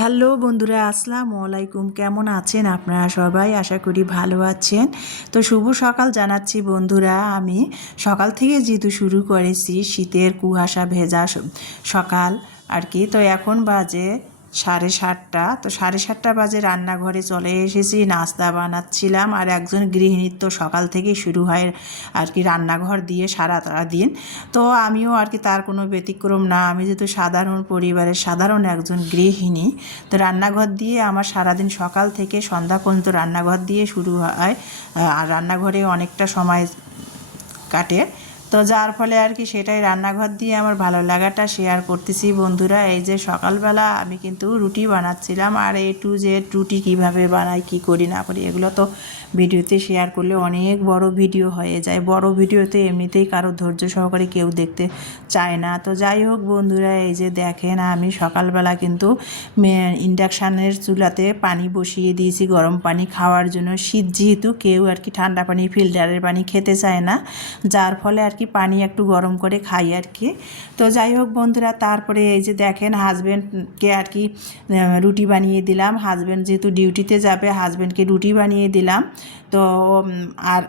Hello বন্ধুরা, আসসালামু আলাইকুম। কেমন আছেন আপনারা সবাই? আশা করি ভালো আছেন। তো শুভ সকাল জানাচ্ছি বন্ধুরা আমি। সকাল থেকে যেহেতু শুরু করেছি, শীতের কুয়াশা ভেজা সকাল আর কি। তো এখন বাজে সাড়ে সাতটা। তো সাড়ে সাতটা বাজে রান্নাঘরে চলে এসেছি, নাস্তা বানাচ্ছিলাম আর একজন গৃহিণীর তো সকাল থেকেই শুরু হয় আর কি রান্নাঘর দিয়ে সারা দিন। তো আমিও আর কি তার কোনো ব্যতিক্রম না, আমি যেহেতু সাধারণ পরিবারের সাধারণ একজন গৃহিণী, তো রান্নাঘর দিয়ে আমার সারাদিন সকাল থেকে সন্ধ্যা পর্যন্ত রান্নাঘর দিয়ে শুরু হয়। আর রান্নাঘরে অনেকটা সময় কাটে। তো যার ফলে আর কি সেটাই রান্নাঘর দিয়ে আমার ভালো লাগাটা শেয়ার করতেছি বন্ধুরা। এই যে সকালবেলা আমি কিন্তু রুটি বানাচ্ছিলাম আর এ টু যে রুটি কীভাবে বানাই, কি করি, না করি, এগুলো তো ভিডিওতে শেয়ার করলে অনেক বড় ভিডিও হয়ে যায়। বড় ভিডিওতে এমনিতেই কারও ধৈর্য সহকারে কেউ দেখতে চায় না। তো যাই হোক বন্ধুরা, এই যে দেখেন আমি সকালবেলা কিন্তু ইন্ডাকশানের চুলাতে পানি বসিয়ে দিয়েছি গরম পানি খাওয়ার জন্য। শীত যেহেতু কেউ আর কি ঠান্ডা পানি ফিল্টারের পানি খেতে চায় না। যার ফলে আর কি পানি একটু গরম করে খাই আর কি। তো যাই হোক বন্ধুরা, তারপরে এই যে দেখেন হাজব্যান্ডকে আর কি রুটি বানিয়ে দিলাম। হাজব্যান্ড যেহেতু ডিউটিতে যাবে হাজব্যান্ডকে রুটি বানিয়ে দিলাম। তো আর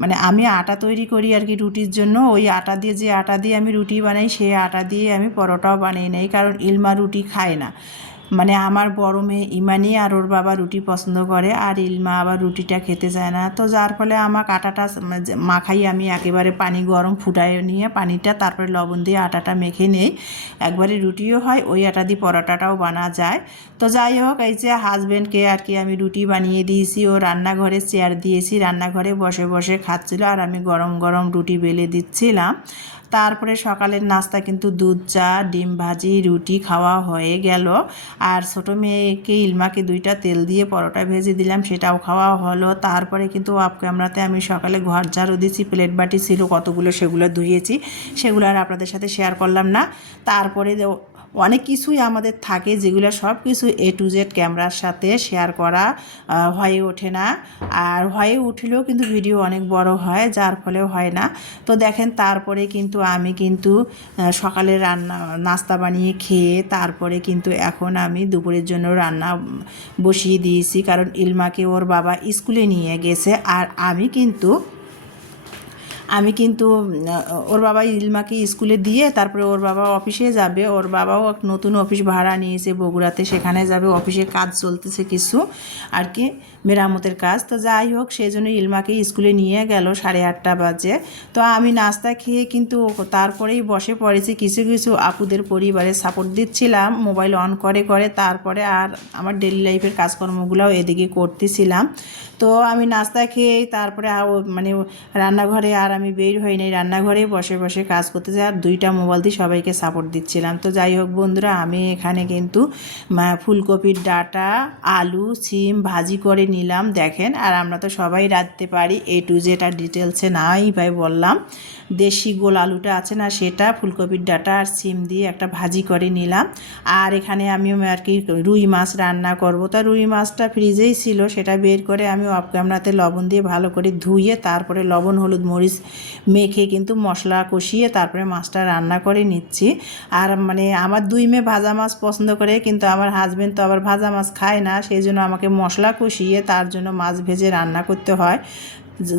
মানে আমি আটা তৈরি করি আর কি রুটির জন্য। ওই আটা দিয়ে যে আটা দিয়ে আমি রুটি বানাই, সেই আটা দিয়ে আমি পরোটাও বানিয়ে নেই, কারণ ইলমা রুটি খায় না। মানে আমার বড় মেয়ে ইমানি আর ওর বাবা রুটি পছন্দ করে আর ইলমা আবার রুটিটা খেতে চায় না। তো যার ফলে আমার আটাটা মাখাই আমি একেবারে পানি গরম ফুটায় নিয়ে পানিটা তারপরে লবণ দিয়ে আটাটা মেখে নেই। একবারে রুটিও হয়, ওই আটা দিয়ে পরোটাটাও বানা যায়। তো যাই হোক, এই যে হাজব্যান্ডকে আর কি আমি রুটি বানিয়ে দিয়েছি, ও রান্নাঘরে চেয়ার দিয়েছি, রান্নাঘরে বসে বসে খাচ্ছিল আর আমি গরম গরম রুটি বেলে দিচ্ছিলাম। তারপরে সকালের নাস্তা কিন্তু দুধ, চা, ডিম ভাজি, রুটি খাওয়া হয়ে গেল। আর ছোটো মেয়েকে, ইলমাকে দুইটা তেল দিয়ে পরোটা ভেজে দিলাম, সেটাও খাওয়া হলো। তারপরে কিন্তু আপ ক্যামেরাতে আমি সকালে ঘর ঝাড়ু দিয়েছি, প্লেট বাটি ছিল, কতগুলো সেগুলো ধুয়েছি। সেগুলো আর আপনাদের সাথে শেয়ার করলাম না। তারপরে অনেক কিছুই আমাদের থাকে যেগুলো সব কিছু এ টু জেড ক্যামেরার সাথে শেয়ার করা হয়ে ওঠে না। আর হয়ে উঠলেও কিন্তু ভিডিও অনেক বড় হয়, যার ফলে হয় না। তো দেখেন, তারপরে কিন্তু আমি কিন্তু সকালে রান্না, নাস্তা বানিয়ে খেয়ে তারপরে কিন্তু এখন আমি দুপুরের জন্য রান্না বসিয়ে দিয়েছি। কারণ ইলমাকে ওর বাবা স্কুলে নিয়ে গেছে। আর আমি কিন্তু আমি কিন্তু ওর বাবা ইলমাকে স্কুলে দিয়ে তারপরে ওর বাবা অফিসে যাবে। ওর বাবাও এক নতুন অফিস ভাড়া নিয়েছে বগুড়াতে, সেখানে যাবে। অফিসে কাজ চলতেছে কিছু। আর কি মেরামতের কাজ। তো যাই হোক, সেই জন্য ইলমাকে স্কুলে নিয়ে গেল সাড়ে আটটা বাজে। তো আমি নাস্তা খেয়ে কিন্তু তারপরেই বসে পড়েছি। কিছু কিছু আপুদের পরিবারে সাপোর্ট দিচ্ছিলাম মোবাইল অন করে করে। তারপরে আর আমার ডেলি লাইফের কাজকর্মগুলোও এদিকে করতেছিলাম। তো আমি নাস্তা খেয়েই তারপরে মানে রান্নাঘরে আর আমি বের হই নাই। রান্নাঘরে বসে বসে কাজ করতেছি আর দুইটা মোবাইল দিয়ে সবাইকে সাপোর্ট দিচ্ছিলাম। তো যাই হোক বন্ধুরা, আমি এখানে কিন্তু ফুলকপির ডাটা, আলু, সিম ভাজি করে নিলাম, দেখেন। আর আমরা তো সবাই রাঁধতে পারি এ টু জেড আর ডিটেলসে নাই ভাই, বললাম। দেশি গোল আলুটা আছে না, সেটা ফুলকপির ডাটা আর সিম দিয়ে একটা ভাজি করে নিলাম। আর এখানে আমি আর কি রুই মাছ রান্না করব। তা রুই মাছটা ফ্রিজেই ছিল, সেটা বের করে আমি অফ লবণ দিয়ে ভালো করে ধুয়ে, তারপরে লবণ, হলুদ, মরিচ মেখে কিন্তু মশলা কষিয়ে তারপরে মাছটা রান্না করে নিচ্ছি। আর মানে আমার দুই মেয়ে ভাজা মাছ পছন্দ করে, কিন্তু আমার হাজবেন্ড তো আবার ভাজা মাছ খায় না, সেই জন্য আমাকে মশলা কষিয়ে তার জন্য মাছ ভেজে রান্না করতে হয়।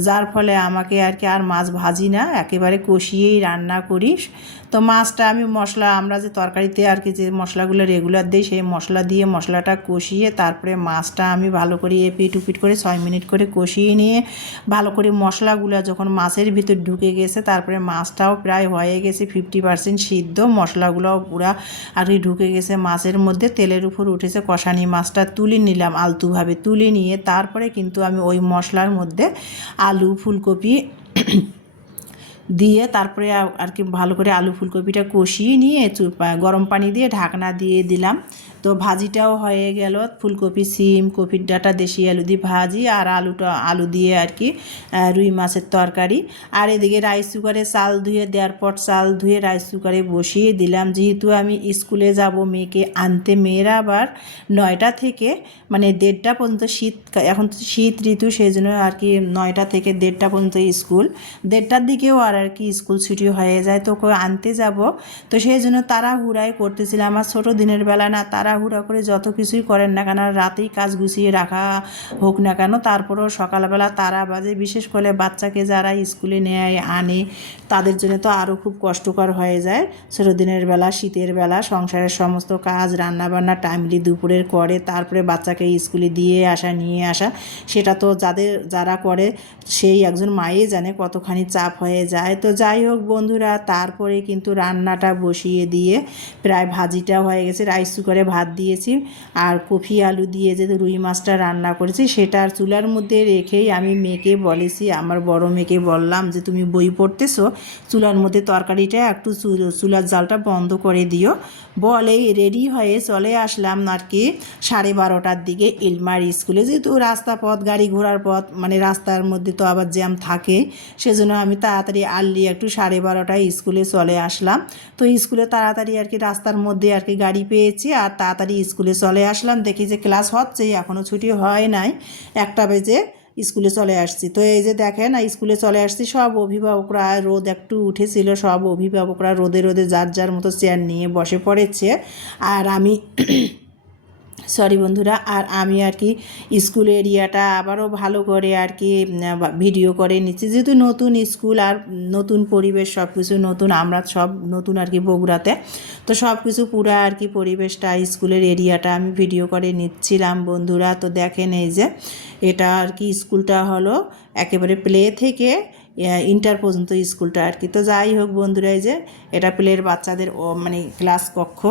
যার ফলে আমাকে আর কি আর মাছ ভাজি না, একেবারে কষিয়েই রান্না করিস। তো মাছটা আমি মশলা, আমরা যে তরকারিতে আর কি যে মশলাগুলো রেগুলার দিই, সেই মশলা দিয়ে মশলাটা কষিয়ে তারপরে মাছটা আমি ভালো করে এপিট উপিট করে ছয় মিনিট করে কষিয়ে নিয়ে, ভালো করে মশলাগুলো যখন মাছের ভিতর ঢুকে গেছে, তারপরে মাছটাও প্রায় হয়ে গেছে ফিফটি পার্সেন্ট সিদ্ধ। মশলাগুলোও পুরা আর কি ঢুকে গেছে মাছের মধ্যে। তেলের উপর উঠেছে কষানি মাছটা তুলে নিলাম আলতুভাবে তুলে নিয়ে, তারপরে কিন্তু আমি ওই মশলার মধ্যে আলু, ফুলকপি দিয়ে তারপরে আর কি ভালো করে আলু, ফুলকপিটা কষিয়ে নিয়ে গরম পানি দিয়ে ঢাকনা দিয়ে দিলাম। তো ভাজিটাও হয়ে গেল, ফুলকপি, সিম, কপির ডাটা, দেশি আলু দিয়ে ভাজি আর আলুটা, আলু দিয়ে আর কি রুই মাছের তরকারি। আর এদিকে রাইস কুকারে চাল ধুয়ে, দেওয়ার পর চাল ধুয়ে রাইস কুকারে বসিয়ে দিলাম। যেহেতু আমি স্কুলে যাব মেয়েকে আনতে, মেয়েরা আবার নয়টা থেকে মানে দেড়টা পর্যন্ত শীত, এখন তো শীত ঋতু, সেই জন্য আর কি নয়টা থেকে দেড়টা পর্যন্ত স্কুল দেড়টার দিকেও আর আর কি স্কুল ছুটি হয়ে যায়, তো আনতে যাব। তো সেই জন্য তারা হুড়াই করতেছিলাম। আমার ছোটো দিনের বেলা না, তারা তাড়াহুড়া করে যত কিছুই করেন না কেন রাতেই কাজ গুছিয়ে রাখা হোক না কেন, তারপরেও সকালবেলা তারা বাজে। বিশেষ করে বাচ্চাকে যারা স্কুলে নেয়, আনে, তাদের জন্য তো আরও খুব কষ্টকর হয়ে যায়। দিনের বেলা, শীতের বেলা, সংসারের সমস্ত কাজ, রান্নাবান্না টাইমলি দুপুরের করে, তারপরে বাচ্চাকে স্কুলে দিয়ে আসা, নিয়ে আসা, সেটা তো যাদের, যারা করে, সেই একজন মায়ে জানে কতখানি চাপ হয়ে যায়। তো যাই হোক বন্ধুরা, তারপরে কিন্তু রান্নাটা বসিয়ে দিয়ে প্রায় ভাজিটা হয়ে গেছে রাইস কুকারে ভাত দিয়েছি আর কফি আলু দিয়ে যে রুই মাছটা রান্না করেছি সেটা আর চুলার মধ্যে রেখেই আমি মেয়েকে বলেছি, আমার বড় মেয়েকে বললাম যে তুমি বই পড়তেছো, চুলার মধ্যে তরকারিটা একটু চুল- চুলার জালটা বন্ধ করে দিও। বলেই রেডি হয়ে চলে আসলাম আর কি সাড়ে বারোটার দিকে ইলমার স্কুলে, যেহেতু রাস্তা পথ, গাড়ি ঘোড়ার পথ মানে রাস্তার মধ্যে তো আবার জ্যাম থাকে, সেজন্য আমি তাড়াতাড়ি আর্লি একটু সাড়ে বারোটায় স্কুলে চলে আসলাম। তো স্কুলে তাড়াতাড়ি আর কি রাস্তার মধ্যে আর কি গাড়ি পেয়েছি আর তাড়াতাড়ি স্কুলে চলে আসলাম। দেখি যে ক্লাস হচ্ছে এখনও ছুটি হয় নাই। একটা বেজে স্কুলে চলে আসছি। তো এই যে দেখেন স্কুলে চলে আসছি, সব অভিভাবকরা রোদ একটু উঠেছিল, সব অভিভাবকরা রোদে রোদে যার যার মতো চেয়ার নিয়ে বসে পড়েছে। আর আমি সরি বন্ধুরা, আর আমি আর কি স্কুল এরিয়াটা আবারও ভালো করে আর কি ভিডিও করে নিচ্ছি। যেহেতু নতুন স্কুল আর নতুন পরিবেশ সব কিছু নতুন, আমরা সব নতুন আর কি বগুড়াতে, তো সব কিছু পুরো আর কি পরিবেশটা স্কুলের এরিয়াটা আমি ভিডিও করে নিচ্ছিলাম বন্ধুরা। তো দেখেন এই যে, এটা আর কি স্কুলটা হলো একেবারে প্লে থেকে ইন্টার পর্যন্ত স্কুলটা আর কি। তো যাই হোক বন্ধুরা, এই যে এটা প্লের বাচ্চাদের মানে ক্লাস কক্ষ।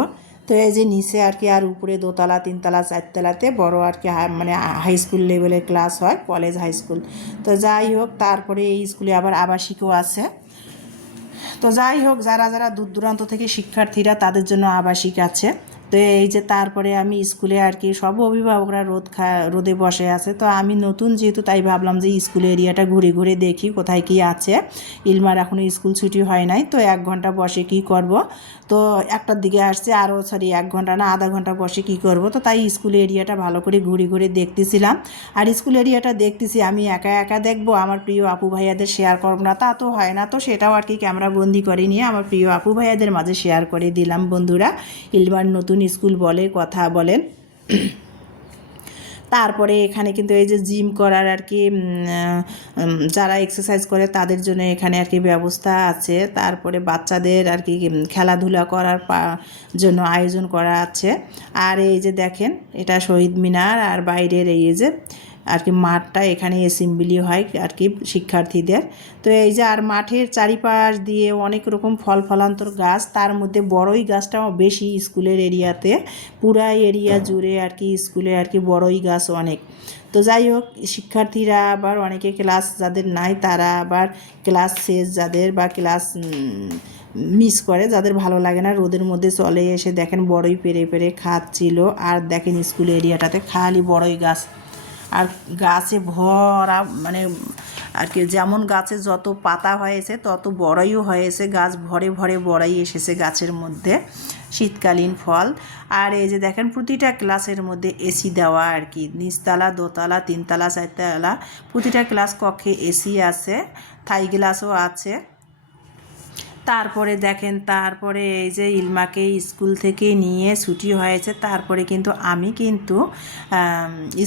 তো এই যে নিচে আর কি আর উপরে দোতলা, তিনতলা, চারতলাতে বড় আর কি মানে হাই স্কুল লেভেলের ক্লাস হয় কলেজ হাই স্কুল তো যাই হোক, তারপরে এই স্কুলে আবার আবাসিকও আছে। তো যাই হোক, যারা যারা দূর দূরান্ত থেকে শিক্ষার্থীরা তাদের জন্য আবাসিক আছে। তো এই যে তারপরে আমি স্কুলে আর কি সব অভিভাবকরা রোদ খা, রোদে বসে আছে। তো আমি নতুন যেহেতু তাই ভাবলাম যে স্কুল এরিয়াটা ঘুরে ঘুরে দেখি কোথায় কি আছে। ইলমার এখনও স্কুল ছুটি হয় নাই, তো এক ঘণ্টা বসে কি করব? তো একটার দিকে আসছে আরও সরি এক ঘণ্টা না, আধা ঘণ্টা বসে কি করব? তো তাই স্কুল এরিয়াটা ভালো করে ঘুরে ঘুরে দেখতেছিলাম। আর স্কুল এরিয়াটা দেখতেছি, আমি একা একা দেখব? আমার প্রিয় আপু ভাইয়াদের শেয়ার করব না, তা তো হয় না। তো সেটাও আর কি ক্যামেরা বন্দি করে নিয়ে আমার প্রিয় আপু ভাইয়াদের মাঝে শেয়ার করে দিলাম বন্ধুরা। ইলমার নতুন স্কুল বলে, কথা বলেন। তারপরে এখানে কিন্তু এই যে জিম করার আর কি যারা এক্সারসাইজ করে তাদের জন্য এখানে আর কি ব্যবস্থা আছে। তারপরে বাচ্চাদের আর কি খেলাধুলা করার জন্য আয়োজন করা আছে। আর এই যে দেখেন, এটা শহীদ মিনার আর বাইরের এই যে আর কি মাঠটা এখানে অ্যাসেম্বলি হয় আর কি শিক্ষার্থীদের। তো এই যে আর মাঠের চারিপাশ দিয়ে অনেক রকম ফল, ফলান্তর গাছ, তার মধ্যে বড়ই গাছটাও বেশি স্কুলের এরিয়াতে। পুরা এরিয়া জুড়ে আর কি স্কুলে আর কি বড়ই গাছ অনেক। তো যাই হোক, শিক্ষার্থীরা আবার অনেকে ক্লাস যাদের নাই, তারা আবার ক্লাস শেষ যাদের বা ক্লাস মিস করে, যাদের ভালো লাগে না, রোদের মধ্যে চলে এসে দেখেন বড়ই পেরে পেরে খাচ্ছিল। আর দেখেন স্কুল এরিয়াটাতে খালি বড়ই গাছ। আর গাছে ভরা মানে আর কি, যেমন গাছে যত পাতা হয়েছে, তত বড়ইও হয়েছে। গাছ ভরে ভরে বড়াই এসেছে গাছের মধ্যে, শীতকালীন ফল। আর এই যে দেখেন, প্রতিটা ক্লাসের মধ্যে এসি দেওয়া আর কি, নিচতলা, দোতলা, তিনতলা, চারতলা, প্রতিটা ক্লাস কক্ষে এসি আছে, থাই গ্লাসও আছে। তারপরে দেখেন, তারপরে এই যে ইলমাকে স্কুল থেকে নিয়ে ছুটি হয়েছে, তারপরে কিন্তু আমি কিন্তু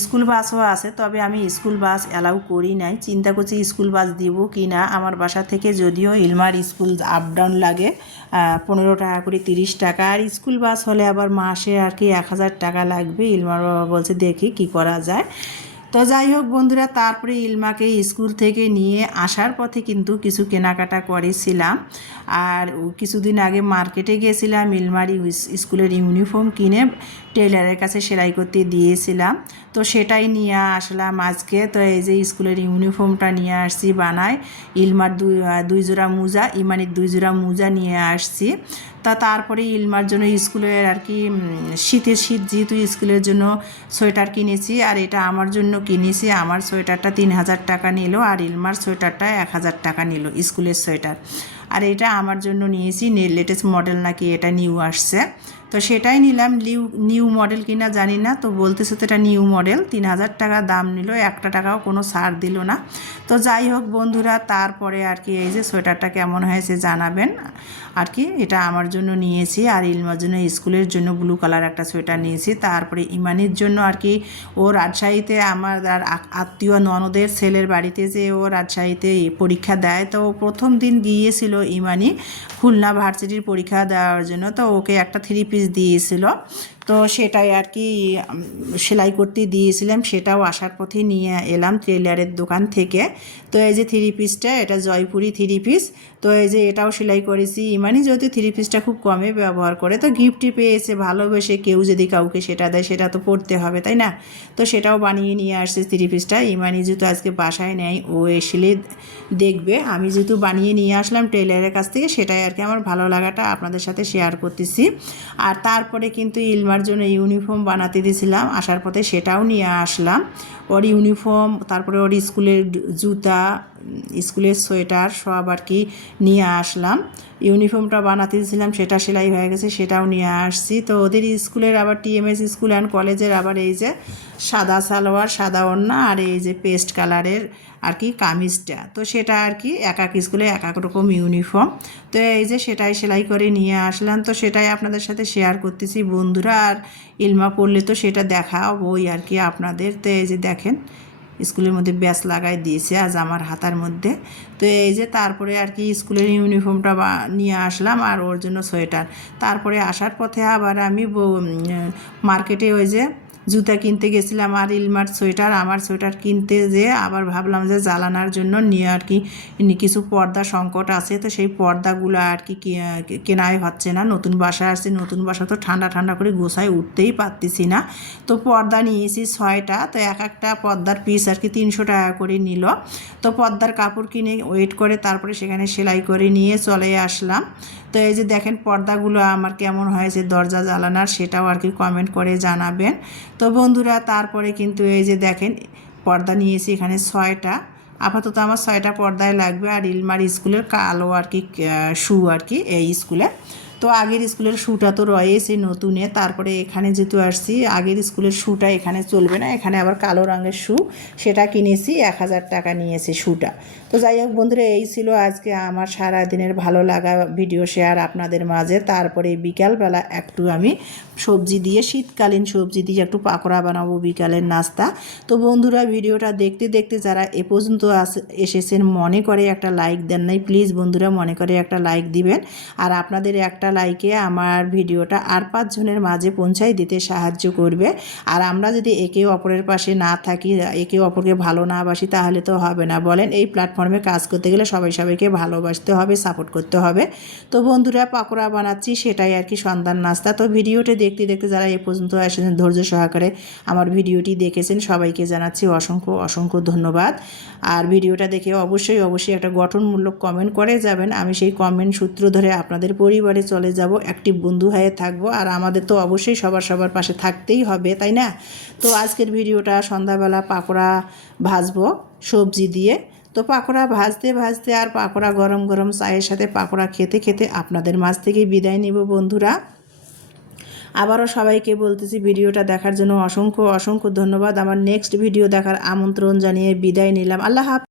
স্কুল বাসও আছে, তবে আমি স্কুল বাস অ্যালাউ করি নাই। চিন্তা করছি স্কুল বাস দিব কি না? আমার বাসা থেকে যদিও ইলমার স্কুল আপ ডাউন লাগে পনেরো টাকা করে তিরিশ টাকা। আর স্কুল বাস হলে আবার মাসে আর কি এক হাজার টাকা লাগবে। ইলমার বাবা বলছে, দেখি কি করা যায়। তো যাই হোক বন্ধুরা, তারপরে ইলমাকে স্কুল থেকে নিয়ে আসার পথে কিন্তু কিছু কেনাকাটা করেছিলাম। আর কিছুদিন আগে মার্কেটে গেছিলাম, ইলমারি স্কুলের ইউনিফর্ম কিনে টেলারের কাছে সেলাই করতে দিয়েছিলাম। তো সেটাই নিয়ে আসলাম আজকে। তো এই যে স্কুলের ইউনিফর্মটা নিয়ে আসছি বানায়, ইলমার দুই দুই জোড়া মোজা, ইমানির দুই জোড়া মোজা নিয়ে আসছি। তা তারপরে ইলমার জন্য স্কুলের আর কি শীতের শীত যেহেতু স্কুলের জন্য সোয়েটার কিনেছি, আর এটা আমার জন্য কিনেছি। আমার সোয়েটারটা তিন হাজার টাকা নিল আর ইলমার সোয়েটারটা এক হাজার টাকা নিল স্কুলের সোয়েটার। আর এটা আমার জন্য নিয়েছি লেটেস্ট মডেল নাকি এটা নিউ আসছে। তো সেটাই নিলাম নিউ নিউ মডেল কিনা জানি না, তো বলতেছে তো এটা নিউ মডেল, তিন হাজার টাকা দাম নিল, একটা টাকাও কোনো ছাড় দিল না। তো যাই হোক বন্ধুরা, তারপরে আর কি এই যে সোয়েটারটা কেমন হয়েছে জানাবেন। আর কি এটা আমার জন্য নিয়েছি, আর ইলমার জন্য, স্কুলের জন্য ব্লু কালার একটা সোয়েটার নিয়েছি। তারপরে ইমানির জন্য আর কি, ও রাজশাহীতে আমার আর আত্মীয় ননদের ছেলের বাড়িতে যে ও রাজশাহীতে পরীক্ষা দেয়, তো প্রথম দিন গিয়েছিল ইমানি খুলনা ভার্সিটির পরীক্ষা দেওয়ার জন্য। তো ওকে একটা থ্রি পিস দিয়েছিল তো সেটাই আর কি সেলাই করতে দিয়েছিলাম, সেটাও আসার পথে নিয়ে এলাম টেলারের দোকান থেকে। তো এই যে থ্রি পিসটা এটা জয়পুরি থ্রি পিস তো এই যে এটাও সেলাই করেছি ইমানি যেহেতু থ্রি পিসটা খুব কমে ব্যবহার করে, তো গিফটই পেয়েছে, ভালোবেসে কেউ যদি কাউকে সেটা দেয়, সেটা তো পড়তে হবে, তাই না? তো সেটাও বানিয়ে নিয়ে আসছে থ্রি পিসটা ইমানি যেহেতু আজকে বাসায় নেয় ও এসলে দেখবে। আমি যেহেতু বানিয়ে নিয়ে আসলাম টেলারের কাছ থেকে, সেটাই আর কি আমার ভালো লাগাটা আপনাদের সাথে শেয়ার করতেছি। আর তারপরে কিন্তু ইলমার জন্য ইউনিফর্ম বানাতে দিয়েছিলাম, আসার পথে সেটাও নিয়ে আসলাম। ওর ইউনিফর্ম, তারপরে ওর স্কুলের জুতা স্কুলের সোয়েটার সব আর কি নিয়ে আসলাম। ইউনিফর্মটা বানাতে দিয়েছিলাম, সেটা সেলাই হয়ে গেছে, সেটাও নিয়ে আসছি। তো ওদের স্কুলের আবার টিএমএস স্কুল অ্যান্ড কলেজের আবার এই যে সাদা সালোয়ার, সাদা ওড়না আর এই যে পেস্ট কালারের আর কি কামিজটা। তো সেটা আর কি এক এক স্কুলে এক এক রকম ইউনিফর্ম। তো এই যে সেটাই সেলাই করে নিয়ে আসলাম। তো সেটাই আপনাদের সাথে শেয়ার করতেছি বন্ধুরা। আর ইলমা পড়লে তো সেটা দেখা দেখাবই আর কি আপনাদের। তো এই যে দেখেন স্কুলের মধ্যে ব্যাস লাগাই দিয়েছে আজ আমার হাতার মধ্যে। তো এই যে তারপরে আর কি স্কুলের ইউনিফর্মটা নিয়ে আসলাম আর ওর জন্য সোয়েটার। তারপরে আসার পথে আবার আমি মার্কেটে ওই যে জুতা কিনতে গেছিলাম আর ইলমার সোয়েটার, আমার সোয়েটার কিনতে যে আবার ভাবলাম যে জ্বালানার জন্য নিয়ে আর কি কিছু পর্দা সংকট আছে, তো সেই পর্দাগুলো আর কি কেনাই হচ্ছে না। নতুন বাসা আসছে, নতুন বাসা তো ঠান্ডা ঠান্ডা করে গোছায় উঠতেই পারতেছি না। তো পর্দা নিয়েছি ছয়টা, তো এক একটা পর্দার পিস আর কি তিনশো টাকা করে নিল। তো পর্দার কাপড় কিনে ওয়েট করে তারপরে সেখানে সেলাই করে নিয়ে চলে আসলাম। তো এই যে দেখেন পর্দাগুলো আমার কেমন হয়েছে, দরজা জ্বালানার, সেটাও আর কি কমেন্ট করে জানাবেন। তো বন্ধুরা, তারপরে কিন্তু এই যে দেখেন, পর্দা নিয়েছি এখানে ছয়টা। আপাতত আমার ছয়টা পর্দায় লাগবে, আর ইলমার স্কুলের কালো আর কি শু আর কি, এই স্কুলে। তো আগের স্কুলের শ্যুটা তো রয়েছে নতুনে, তারপরে এখানে যেহেতু আসছি, আগের স্কুলের শ্যুটা এখানে চলবে না, এখানে আবার কালো রঙের শ্যু, সেটা কিনেছি, এক হাজার টাকা নিয়েছে শ্যুটা। তো যাই হোক বন্ধুরা, এই ছিল আজকে আমার সারা দিনের ভালো লাগা ভিডিও শেয়ার আপনাদের মাঝে। তারপরে বিকালবেলা একটু আমি সবজি দিয়ে, শীতকালীন সবজি দিয়ে একটু পাকোড়া বানাবো বিকালের নাস্তা। তো বন্ধুরা, ভিডিওটা দেখতে দেখতে যারা এ পর্যন্ত এসেছেন, মনে করে একটা লাইক দেন নাই, প্লিজ বন্ধুরা মনে করে একটা লাইক দিবেন। আর আপনাদের একটা লাইকে আমার ভিডিওটা আর পাঁচজনের মাঝে পৌঁছাই দিতে সাহায্য করবে। আর আমরা যদি একে অপরের পাশে না থাকি, একে অপরকে ভালো না বাসি, তাহলে তো হবে না। বলেন, এই প্ল্যাটফর্মে কাজ করতে গেলে সবাই সবাইকে ভালোবাসতে হবে সাপোর্ট করতে হবে। তো বন্ধুরা, পাকোড়া বানাচ্ছি, সেটাই আর কি সন্ধান নাস্তা। তো ভিডিওটি দেখতে দেখতে যারা এ পর্যন্ত এসেছেন, ধৈর্য সহকারে আমার ভিডিওটি দেখেছেন, সবাইকে জানাচ্ছি অসংখ্য অসংখ্য ধন্যবাদ। আর ভিডিওটা দেখে অবশ্যই অবশ্যই একটা গঠনমূলক কমেন্ট করে যাবেন। আমি সেই কমেন্ট সূত্র ধরে আপনাদের পরিবারে চলে যাব, একটি বন্ধু হয়ে থাকব। আর আমাদের তো অবশ্যই সবার সবার পাশে থাকতেই হবে, তাই না? তো আজকের ভিডিওটা সন্ধ্যাবেলা পাকোড়া ভাজবো সবজি দিয়ে। তো পাকোড়া ভাজতে ভাজতে আর পাকোড়া গরম গরম চায়ের সাথে পাকোড়া খেতে খেতে আপনাদের মাঝ থেকে বিদায় নিব বন্ধুরা। আবারও সবাইকে বলতেছি, ভিডিওটা দেখার জন্য অসংখ্য অসংখ্য ধন্যবাদ। আমার নেক্সট ভিডিও দেখার আমন্ত্রণ জানিয়ে বিদায় নিলাম। আল্লাহ হাফেজ।